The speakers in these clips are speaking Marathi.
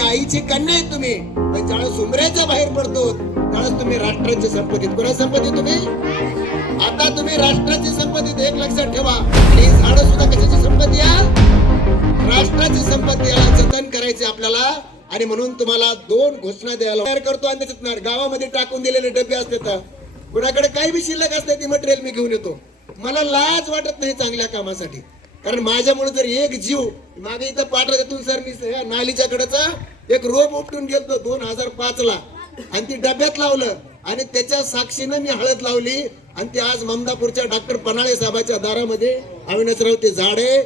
आणि आईची कन्या आहे तुम्ही. पण ज्यावेळेस उमऱ्याच्या बाहेर पडतो त्यावेळेस तुम्ही राष्ट्राची संपत्ती. कोणा संपत्ती तुम्ही? आता तुम्ही राष्ट्राची संपत्ती. एक लक्षात ठेवा. आणि झाडं सुद्धा कशाची संपत्ती आहे? राष्ट्राची संपत्ती. याला जतन करायचे आपल्याला. आणि म्हणून तुम्हाला 2 घोषणा द्यायला तयार करतो. आणि त्याच्यात गावामध्ये टाकून दिलेले डबे असतात. कुणाकडे काही बी शिल्लक असते ती मटेरियल मी घेऊन येतो. मला लाज वाटत नाही चांगल्या कामासाठी. कारण माझ्यामुळे जर एक जीव मागे इथं पाठवतून सर मी नालीच्या कडेचा एक रोप उपटून गेलो 2005 ला आणि ती डब्यात लावलं आणि त्याच्या साक्षीनं मी हळद लावली आणि ते आज ममदापूरच्या डॉक्टर पनाळे साहेबाच्या दारामध्ये अविनाशराव ते झाड आहे.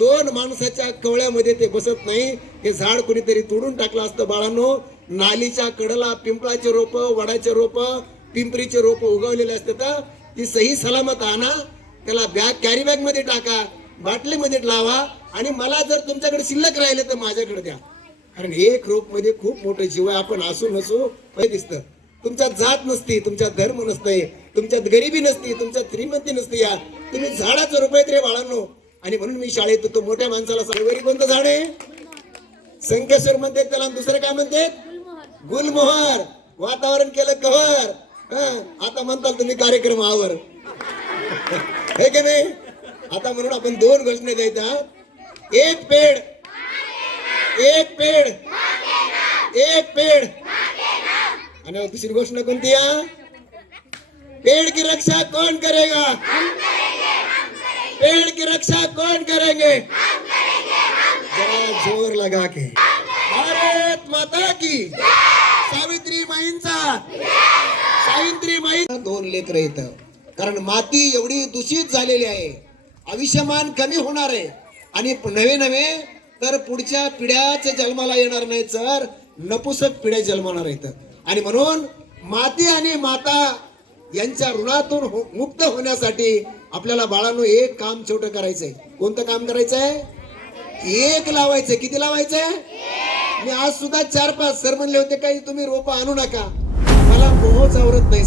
2 माणसाच्या कवळ्यामध्ये ते बसत नाही. हे झाड कोणीतरी तोडून टाकलं असतं बाळांनो. नालीच्या कडेला पिंपळाचे रोप, वडाचे रोप, पिंपरीचे रोप उगवलेले असतात. ती सही सलामत आणा. त्याला कॅरी बॅग मध्ये टाका, बाटलीमध्ये लावा आणि मला जर तुमच्याकडे शिल्लक राहिले तर माझ्याकडे द्या. कारण एक रोप मध्ये खूप मोठं जीव आहे. आपण असू नसू दिसतं. तुमच्यात जात नसती, तुमच्यात धर्म नसते, तुमच्यात गरिबी नसती, तुमच्यात श्रीमंती नसती. या तुम्ही झाडाचं रोप आहेत रे बाळांनो. आणि म्हणून मी शाळेत होतो मोठ्या माणसाला सायवरी कोणतं झाड आहे? संकेश्वर म्हणते त्याला. दुसरं काय म्हणते? गुलमोहर. वातावरण केलं कव्हर. आता म्हणताल तुम्ही कार्यक्रमावर हे की नाही. आता म्हणून आपण 2 घोषणा द्यायच्या. एक पेड़ आणि दुसरी घोषणा कोणती आहे? पेड़ की रक्षा कौन करेगा? पेड़ की रक्षा कौन करेंगे? जरा जोर लगा के. भारत माता की. सावित्री माई 2 लेकर येत. कारण माती एवढी दूषित झालेली आहे. आयुष्यमान कमी होणार आहे. आणि नवे तर पुढच्या पिढ्याचे जन्माला येणार नाही तर नपुसक पिढ्या जन्मणार आहेत. आणि म्हणून माती आणि माता यांच्या ऋणातून मुक्त होण्यासाठी आपल्याला बाळांनो एक काम छोटं करायचंय. कोणतं काम करायचंय? एक लावायचंय. किती लावायचंय? मी आज सुद्धा 4-5 सर म्हणले होते काही तुम्ही रोप आणू नका. मला मोहच आवरत नाही.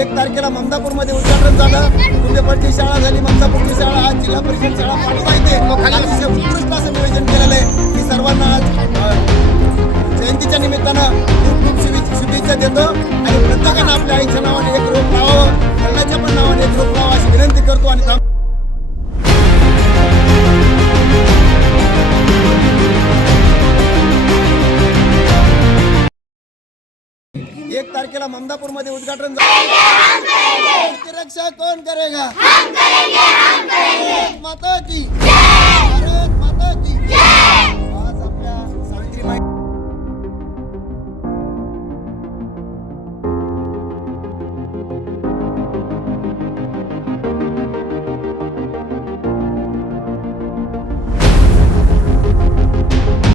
1 तारखेला ममदापूरमध्ये उद्घाटन झालं. कुंडेपडची शाळा झाली, ममदापूरची शाळा, आज जिल्हा परिषद शाळा पाठवायचे उत्कृष्ट असं नियोजन केलेलं आहे. मी सर्वांना जयंतीच्या निमित्तानं खूप शुभेच्छा देतो. आणि प्रत्येकानं आपल्या आईच्या नावाने एक रोप लावावं, वडिलांच्या पण नावाने एक रोप लावावं अशी विनंती करतो. आणि 1 तारखेला ममदापूरमध्ये उद्घाटन झालं. रक्षा कौन करेगा? माता की.